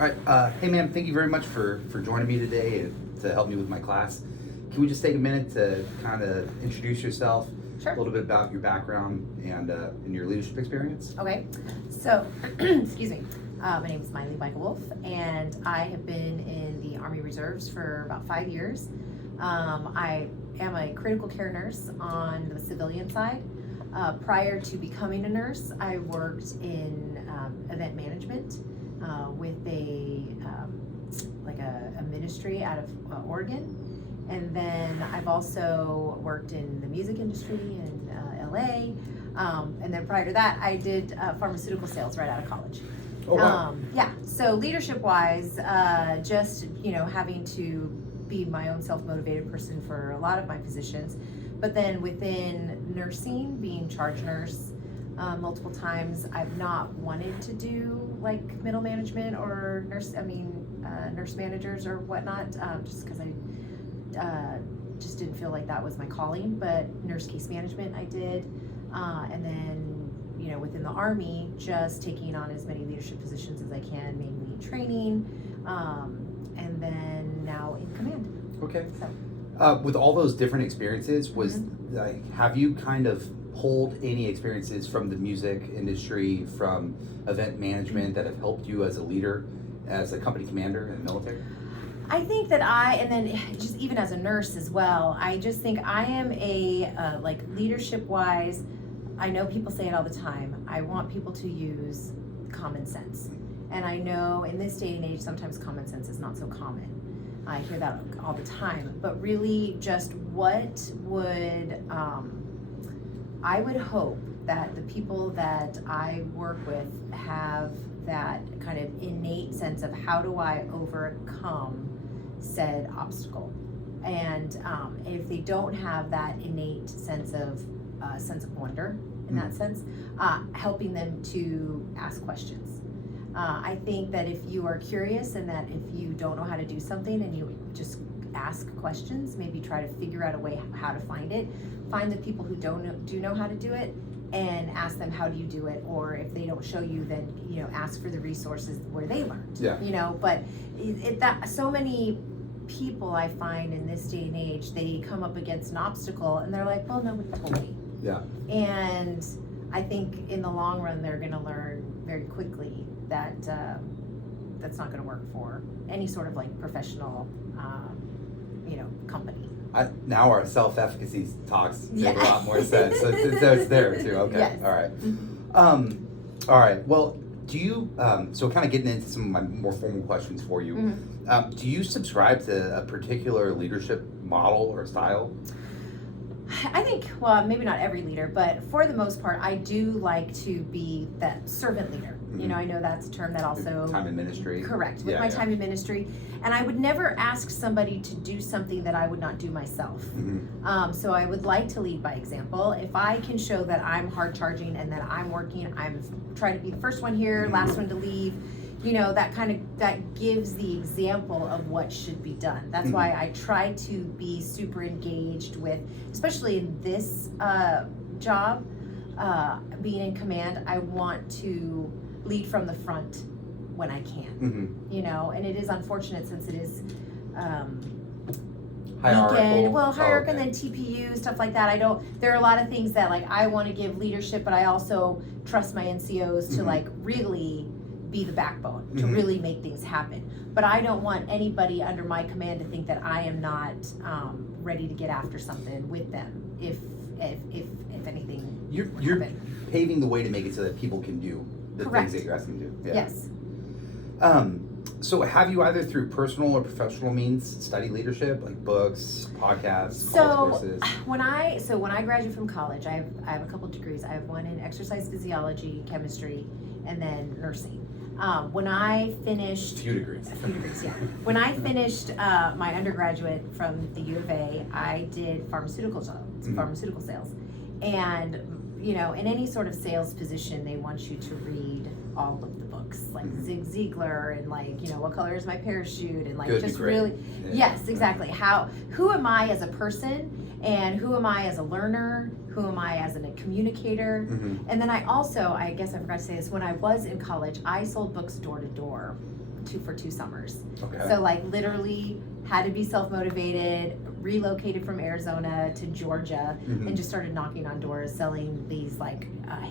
All right. Hey, ma'am, thank you very much for joining me today to help me with my class. Can we just take a minute to kind of introduce yourself, Sure. a little bit about your background and your leadership experience? Okay, so, excuse me, my name is Weigele-Wolfe, and I have been in the Army Reserves for about 5 years. I am a critical care nurse on the civilian side. Prior to becoming a nurse, I worked in event management with a ministry out of Oregon. And then I've also worked in the music industry in LA. And then prior to that, I did pharmaceutical sales right out of college. Oh, wow. Yeah, so leadership wise, just, having to be my own self-motivated person for a lot of my positions. But then within nursing, being charge nurse, multiple times, I've not wanted to do like middle management or nurse managers or whatnot, just because I just didn't feel like that was my calling. But nurse case management I did, and then within the Army, just taking on as many leadership positions as I can, mainly in training, and then now in command. Okay. So. With all those different experiences, have you kind of pulled any experiences from the music industry, from event management that have helped you as a leader, as a company commander in the military? I think that and then just even as a nurse as well, I just think I am like leadership wise, I know people say it all the time, I want people to use common sense. And I know in this day and age, sometimes common sense is not so common. I hear that all the time, but really just what would, I would hope that the people that I work with have that kind of innate sense of how do I overcome said obstacle. And if they don't have that innate sense of wonder in that sense, helping them to ask questions. I think that if you are curious and that if you don't know how to do something and you just ask questions, maybe try to figure out a way how to find it, find the people who do know how to do it and ask them how do you do it, or if they don't show you, then ask for the resources where they learned. Yeah. But so many people I find in this day and age, they come up against an obstacle and they're like, well, nobody told me. Yeah. And I think in the long run, they're going to learn very quickly that that's not going to work for any sort of like professional, company. Now our self-efficacy talks make a lot more sense. So it's there too. Okay. Yes. All right. Mm-hmm. All right. Well, do you? So kind of getting into some of my more formal questions for you. Mm-hmm. Do you subscribe to a particular leadership model or style? I think, well, maybe not every leader, but for the most part, I do like to be that servant leader. Mm-hmm. I know that's a term that also... Time in ministry. Correct, with my time in ministry. And I would never ask somebody to do something that I would not do myself. Mm-hmm. So I would like to lead by example. If I can show that I'm hard charging and that I'm working, I'm trying to be the first one here, last one to leave, that gives the example of what should be done. That's why I try to be super engaged with, especially in this job, being in command, I want to lead from the front when I can, and it is unfortunate since it is hierarchical, and then TPU, stuff like that. There are a lot of things that like I want to give leadership, but I also trust my NCOs to like really be the backbone to really make things happen. But I don't want anybody under my command to think that I am not ready to get after something with them if anything. You're paving the way to make it so that people can do the Correct. things that you're asking them to do. Yeah. Yes. So have you either through personal or professional means studied leadership, like books, podcasts, courses? When I graduated from college, I have a couple degrees. I have one in exercise physiology, chemistry, and then nursing. When I finished... A few degrees, yeah. When I finished my undergraduate from the U of A, I did pharmaceutical sales. And, in any sort of sales position, they want you to read all of the books, like Zig Ziglar and like, what color is my parachute? And like just really... Yeah. Yes, exactly. Who am I as a person? And who am I as a learner? who am I as a communicator? And then I guess I forgot to say this, when I was in college, I sold books door to door for 2 summers. Okay. So like literally had to be self-motivated, relocated from Arizona to Georgia, and just started knocking on doors selling these like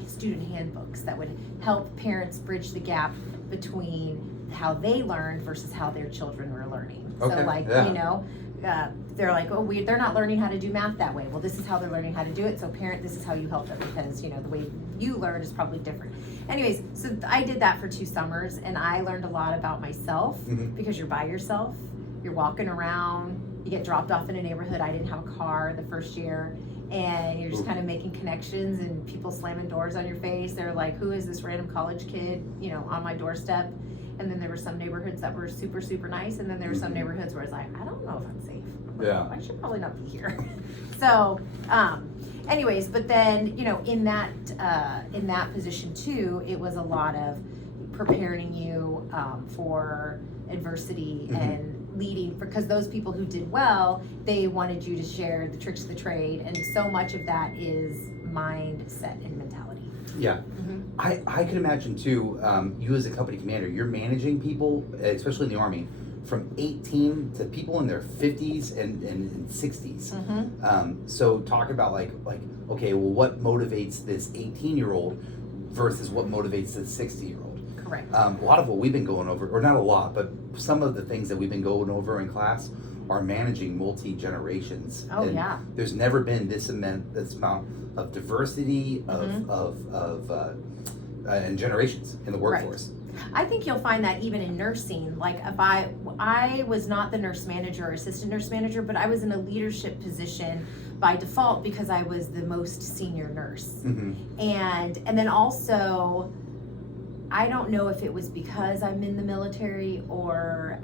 student handbooks that would help parents bridge the gap between how they learned versus how their children were learning. Okay. So like, Yeah. you know, they're like, oh, they're not learning how to do math that way. Well, this is how they're learning how to do it. So parent, this is how you help them, because, you know, the way you learn is probably different. Anyways, so I did that for 2 summers, and I learned a lot about myself, because you're by yourself, you're walking around, you get dropped off in a neighborhood. I didn't have a car the first year, and you're just kind of making connections, and people slamming doors on your face. They're like, who is this random college kid, you know, on my doorstep? And then there were some neighborhoods that were super, super nice. And then there were some neighborhoods where it's like, I don't know if I'm safe. Yeah. I should probably not be here. So, anyways, but then, you know, in that position too, it was a lot of preparing you for adversity and leading, because those people who did well, they wanted you to share the tricks of the trade. And so much of that is mindset and mentality. Yeah. I could imagine too, you as a company commander, you're managing people, especially in the Army, from 18 to people in their 50s and 60s. So talk about like, okay, well, what motivates this 18-year-old versus what motivates this 60-year-old? Correct. A lot of what we've been going over, or not a lot, but some of the things that we've been going over in class are managing multi-generations. Oh, and yeah. There's never been this amount of diversity and generations in the workforce. Right. I think you'll find that even in nursing. Like if I was not the nurse manager or assistant nurse manager, but I was in a leadership position by default because I was the most senior nurse. And then also, I don't know if it was because I'm in the military or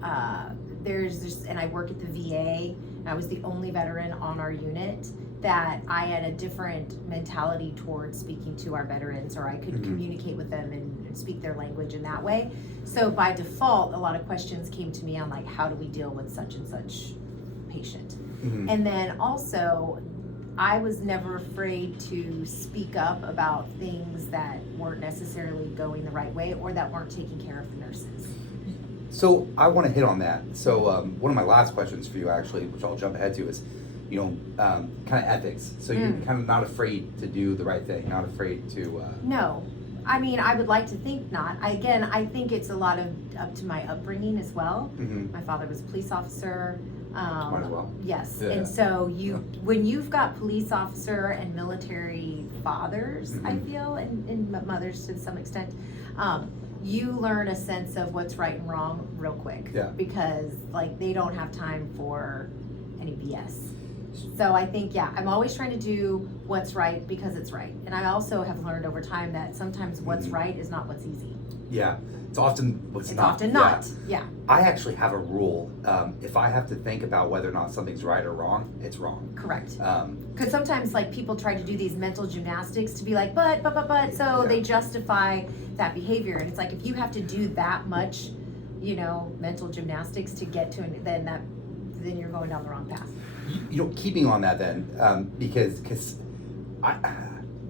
and I work at the VA, and I was the only veteran on our unit, that I had a different mentality towards speaking to our veterans, or I could communicate with them and speak their language in that way. So by default, a lot of questions came to me on like, how do we deal with such and such patient? And then also, I was never afraid to speak up about things that weren't necessarily going the right way or that weren't taking care of the nurses. So I want to hit on that. So one of my last questions for you, actually, which I'll jump ahead to, is, you know, kind of ethics. So you're kind of not afraid to do the right thing, not afraid to... No. I mean, I would like to think not. I think it's a lot of up to my upbringing as well. My father was a police officer. Might as well. Yes. Yeah. And so when you've got police officer and military fathers, I feel, and mothers to some extent, you learn a sense of what's right and wrong real quick. Yeah. Because like they don't have time for any BS. So I think, I'm always trying to do what's right because it's right. And I also have learned over time that sometimes what's right is not what's easy. Yeah. It's often what's not. It's often not. Yeah. I actually have a rule. If I have to think about whether or not something's right or wrong, it's wrong. Correct. Because sometimes like people try to do these mental gymnastics to be like, but, so they justify that behavior. And it's like, if you have to do that much, you know, mental gymnastics to get to it, then you're going down the wrong path. You know, keeping on that then, because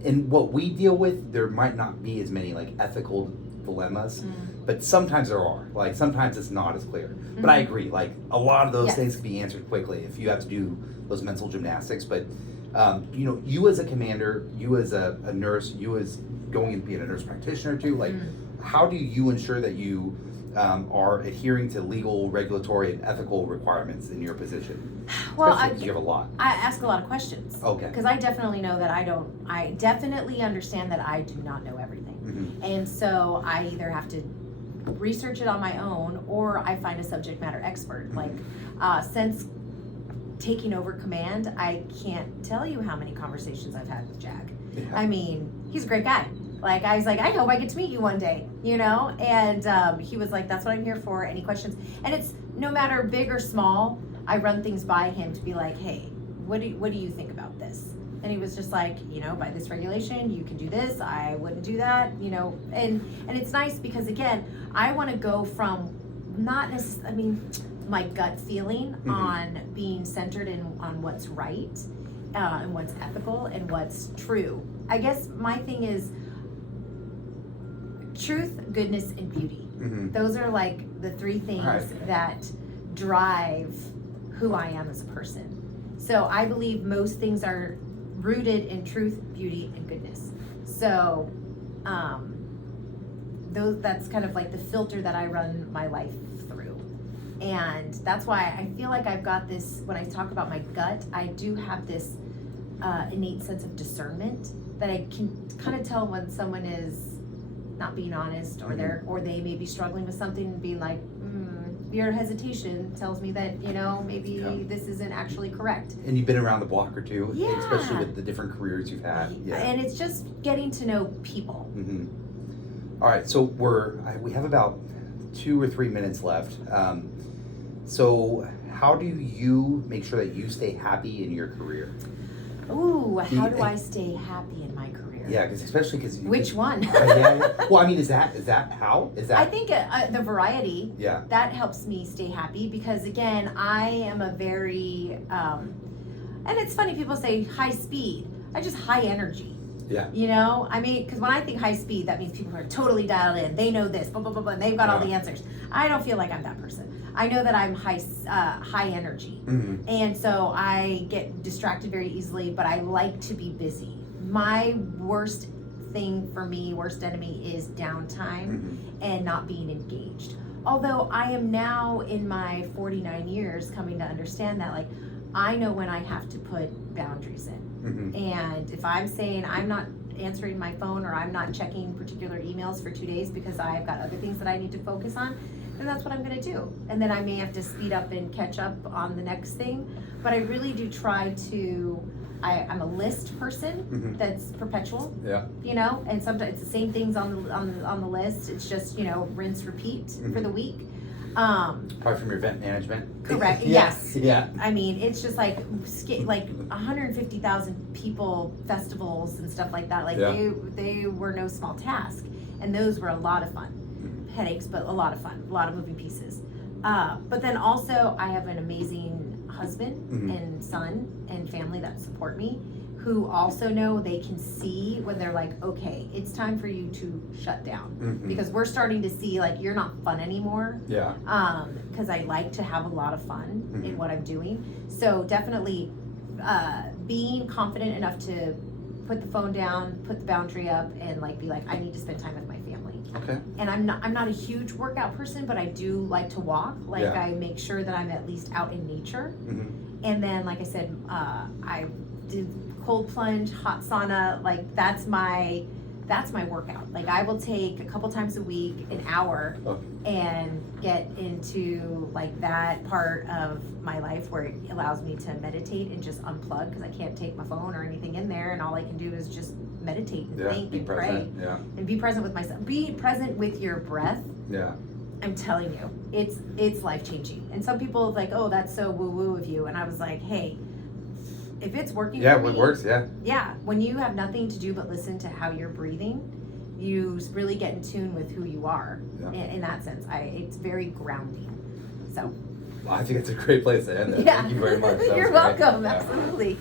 in what we deal with, there might not be as many like ethical dilemmas, but sometimes there are. Like sometimes it's not as clear. But I agree, like a lot of those things can be answered quickly if you have to do those mental gymnastics. But you know, you as a commander, you as a nurse, you as going and being a nurse practitioner too, like how do you ensure that you are adhering to legal, regulatory, and ethical requirements in your position? Well, you have a lot. I ask a lot of questions. Okay. Because I definitely know that I definitely understand that I do not know everything. And so I either have to research it on my own or I find a subject matter expert. Like, since taking over command, I can't tell you how many conversations I've had with Jack. Yeah. I mean, he's a great guy. Like, I was like, I hope I get to meet you one day, you know? And he was like, that's what I'm here for, any questions. And it's no matter big or small, I run things by him to be like, hey, what do you think about this? And he was just like, you know, by this regulation, you can do this, I wouldn't do that, you know? And it's nice because, again, I want to go from not necessarily, I mean, my gut feeling on being centered on what's right, and what's ethical and what's true. I guess my thing is truth, goodness, and beauty. Mm-hmm. Those are like the three things that drive who I am as a person. So I believe most things are rooted in truth, beauty, and goodness. So that's kind of like the filter that I run my life through. And that's why I feel like I've got this, when I talk about my gut, I do have this innate sense of discernment that I can kind of tell when someone is not being honest, or they may be struggling with something and being like, your hesitation tells me that, maybe this isn't actually correct. And you've been around the block or two, Yeah. especially with the different careers you've had. Yeah. And it's just getting to know people. Mm-hmm. All right, so we have about 2 or 3 minutes left. So how do you make sure that you stay happy in your career? Ooh, how do I stay happy in my career? Yeah, especially because which one? Well, I mean, is that how? I think the variety. Yeah. That helps me stay happy because again, I am a very and it's funny people say high speed. I just high energy. Yeah. I mean, because when I think high speed, that means people are totally dialed in. They know this, blah blah blah, blah and they've got all the answers. I don't feel like I'm that person. I know that I'm high energy, and so I get distracted very easily. But I like to be busy. My worst thing for me, worst enemy, is downtime and not being engaged. Although I am now in my 49 years coming to understand that, like, I know when I have to put boundaries in. And if I'm saying I'm not answering my phone or I'm not checking particular emails for 2 days because I've got other things that I need to focus on, then that's what I'm going to do. And then I may have to speed up and catch up on the next thing. But I really do try to, I'm a list person that's perpetual. Yeah. And sometimes it's the same things on the list. It's just, rinse, repeat for the week. Probably from your event management. Correct. Yes. Yeah. I mean, it's just like 150,000 people, festivals and stuff like that. Like they were no small task, and those were a lot of fun. Headaches, but a lot of fun, a lot of moving pieces. But then also, I have an amazing husband and son and family that support me, who also know they can see when they're like, okay, it's time for you to shut down because we're starting to see like you're not fun anymore. Yeah. Because I like to have a lot of fun in what I'm doing. So definitely being confident enough to put the phone down, put the boundary up, and like be like, I need to spend time with my family. Okay. And I'm not a huge workout person, but I do like to walk. Like I make sure that I'm at least out in nature. And then, like I said, I do cold plunge, hot sauna. Like that's my workout. Like I will take a couple times a week, an hour, and get into like that part of my life where it allows me to meditate and just unplug because I can't take my phone or anything in there, and all I can do is just meditate and think and pray and be present with myself. Be present with your breath. Yeah. I'm telling you, it's life changing. And some people like, oh, that's so woo woo of you, and I was like, hey, if it's working for me, it works. Yeah. When you have nothing to do but listen to how you're breathing, you really get in tune with who you are. In that sense, it's very grounding. So. Well, I think it's a great place to end it. Thank you very much. You're welcome. Absolutely.